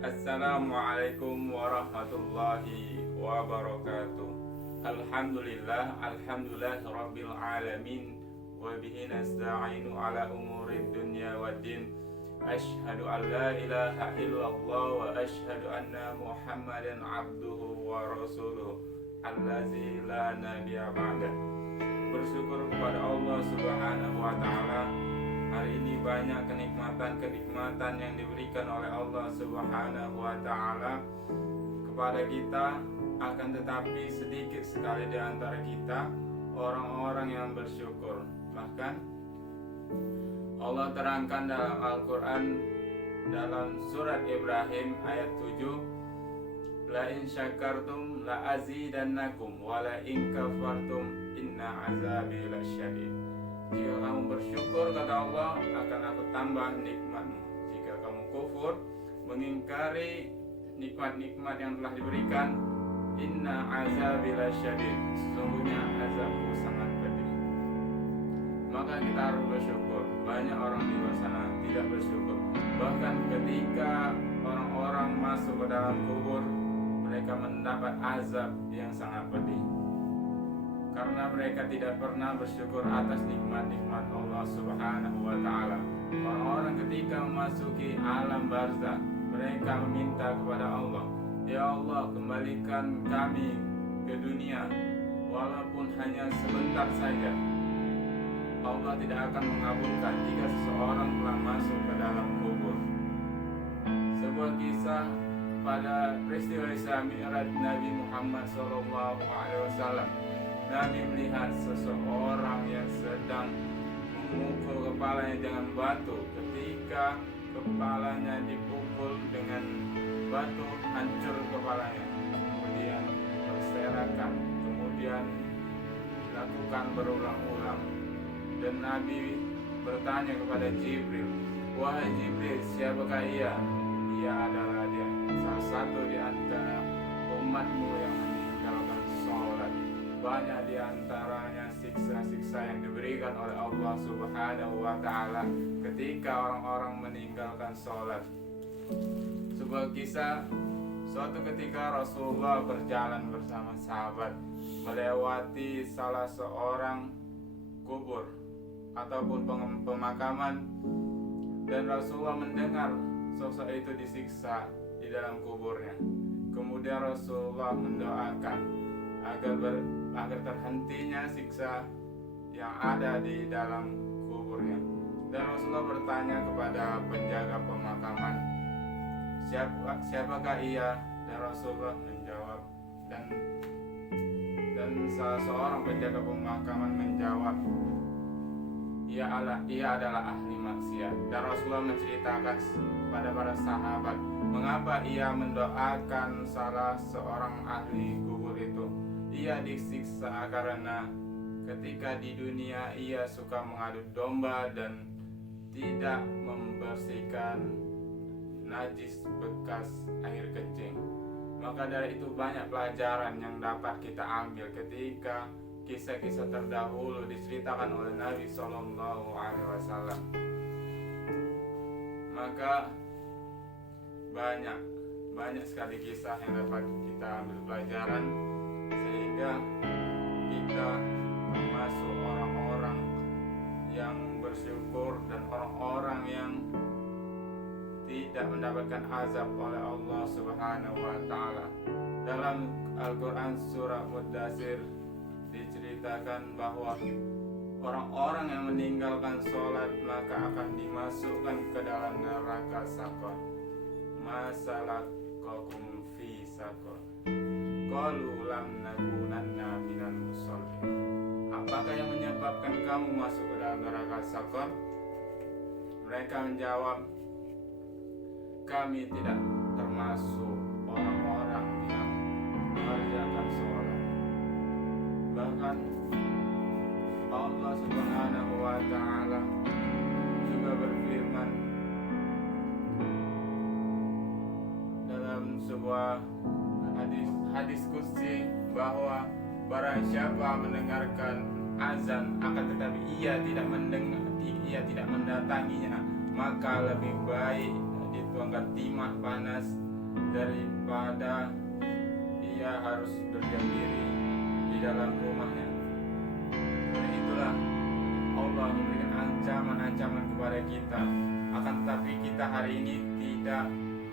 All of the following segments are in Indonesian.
Assalamualaikum warahmatullahi wabarakatuh. Alhamdulillah rabbil alamin wa bihi nasta'inu ala umurid dunya waddin. Asyhadu an la ilaha illallah wa asyhadu anna Muhammadan abduhu wa rasuluh allazi la nabiyya ba'dah. Bersyukur kepada Allah Subhanahu wa taala. Hari ini banyak kenikmatan yang diberikan oleh Allah Subhanahu wa taala kepada kita, akan tetapi sedikit sekali di antara kita orang-orang yang bersyukur. Bahkan Allah terangkan dalam Al-Qur'an dalam surat Ibrahim ayat 7, la in syakartum la azidannakum wa la in kafartum inna azabi lasyadid. Jika kamu bersyukur, kata Allah, akan aku tambah nikmatmu. Jika kamu kufur, mengingkari nikmat-nikmat yang telah diberikan, inna azabi lasyadid, sesungguhnya azabku sangat pedih. Maka kita harus bersyukur. Banyak orang di luar sana tidak bersyukur. Bahkan ketika orang-orang masuk ke dalam kubur, mereka mendapat azab yang sangat pedih, karena mereka tidak pernah bersyukur atas nikmat-nikmat Allah Subhanahu wa taala. Orang-orang ketika memasuki alam barzakh, mereka meminta kepada Allah, ya Allah, kembalikan kami ke dunia walaupun hanya sebentar saja. Allah tidak akan mengabulkan jika seseorang telah masuk ke dalam kubur. Sebuah kisah pada peristiwa Isra Mi'raj Nabi Muhammad SAW, Nabi melihat seseorang yang sedang memukul kepalanya dengan batu. Ketika kepalanya dipukul dengan batu, hancur kepalanya, kemudian berserakan, kemudian dilakukan berulang-ulang. Dan Nabi bertanya kepada Jibril, wahai Jibril, siapakah ia? Ia adalah dia, salah satu di antara umatmu yang meninggalkan sholat. Banyak di antaranya siksa-siksa yang diberikan oleh Allah Subhanahu wa taala ketika orang-orang meninggalkan sholat. Sebuah kisah, suatu ketika Rasulullah berjalan bersama sahabat melewati salah seorang kubur ataupun pemakaman, dan Rasulullah mendengar sosok itu disiksa di dalam kuburnya. Kemudian Rasulullah mendoakan agar terhentinya siksa yang ada di dalam kuburnya. Dan Rasulullah bertanya kepada penjaga pemakaman, siapakah ia? Dan Rasulullah menjawab, dan salah seorang penjaga pemakaman menjawab, ia adalah ahli maksiat. Dan Rasulullah menceritakan pada para sahabat mengapa ia mendoakan salah seorang ahli kubur itu. Ia disiksa karena ketika di dunia ia suka mengadu domba dan tidak membersihkan najis bekas air kencing. Maka dari itu banyak pelajaran yang dapat kita ambil ketika kisah-kisah terdahulu diceritakan oleh Nabi SAW. Maka banyak sekali kisah yang dapat kita ambil pelajaran, sehingga kita termasuk orang-orang yang bersyukur dan orang-orang yang tidak mendapatkan azab oleh Allah Subhanahu wa taala. Dalam Al-Qur'an surah Mudaththir diceritakan bahwa orang-orang yang meninggalkan sholat maka akan dimasukkan ke dalam neraka Saqar. Masalakakum fi Saqar? Qalu lam nakunanna minal musallin. Apakah yang menyebabkan kamu masuk ke dalam neraka Saqar? Mereka menjawab, kami tidak termasuk orang-orang yang mengerjakan sholat. Bahkan Allah Subhanahu wa ta'ala juga berfirman dalam sebuah hadis qudsi bahwa barang siapa mendengarkan azan akan tetapi ia tidak mendatanginya, maka lebih baik dituangkan timah panas daripada ia harus berdiam diri di dalam rumahnya. Oleh itulah Allah memberikan ancaman-ancaman kepada kita. Akan tetapi kita hari ini tidak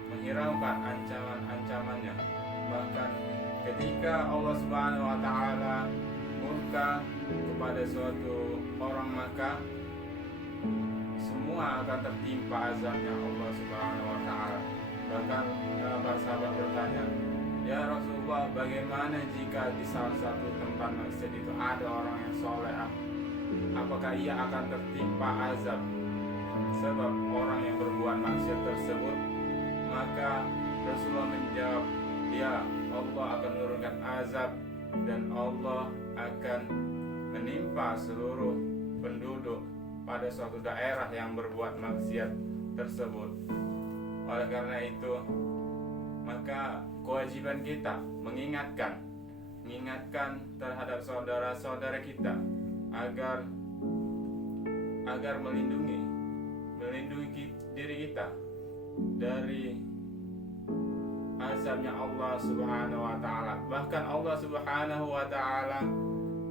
menghiraukan ancaman-ancamannya. Bahkan ketika Allah Subhanahu wa taala murka kepada suatu orang, maka semua akan tertimpa azabnya Allah Subhanahu wa taala. Bahkan para sahabat bertanya, "Ya Rasulullah, bagaimana jika di salah satu tempat masjid itu ada orang yang soleh? Apakah ia akan tertimpa azab sebab orang yang berbuat maksiat tersebut?" Maka Rasulullah menjawab, "Ya, Allah akan menurunkan azab dan Allah akan menimpa seluruh penduduk pada suatu daerah yang berbuat maksiat tersebut." Oleh karena itu, maka kewajiban kita mengingatkan terhadap saudara-saudara kita agar melindungi diri kita dari azabnya Allah Subhanahu wa taala. Bahkan Allah Subhanahu wa taala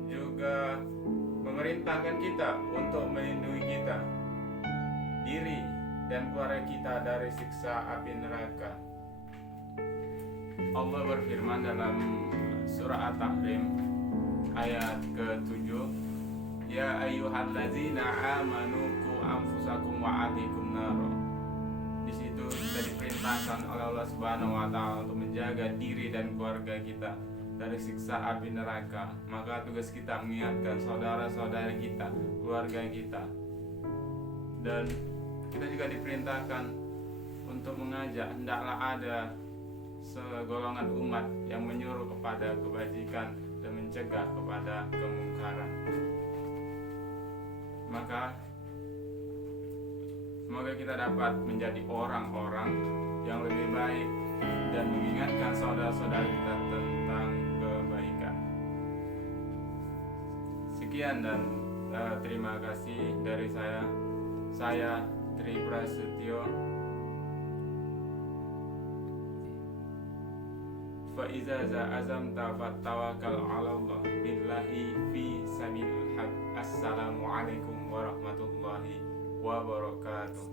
juga memerintahkan kita untuk melindungi kita, diri dan keluarga kita dari siksa api neraka. Allah berfirman dalam surah At-Tahrim ayat ke-7, "Ya ayyuhallazina amanu qu anfusakum wa ahlikum nar." Di situ kita diperintahkan oleh Allah Subhanahu wa taala untuk menjaga diri dan keluarga kita dari siksa api neraka. Maka tugas kita mengingatkan saudara-saudara kita, keluarga kita. Dan kita juga diperintahkan untuk mengajak, hendaklah ada segolongan umat yang menyuruh kepada kebajikan dan mencegah kepada kemungkaran. Maka semoga kita dapat menjadi orang-orang yang lebih baik dan mengingatkan saudara-saudara kita tentang kebaikan. Sekian dan terima kasih dari saya Tri Prasetyo. Fa iza azamta fattawakkal 'ala Allah billahi fi sabilil haq. Assalamualaikum warahmatullahi wabarakatuh.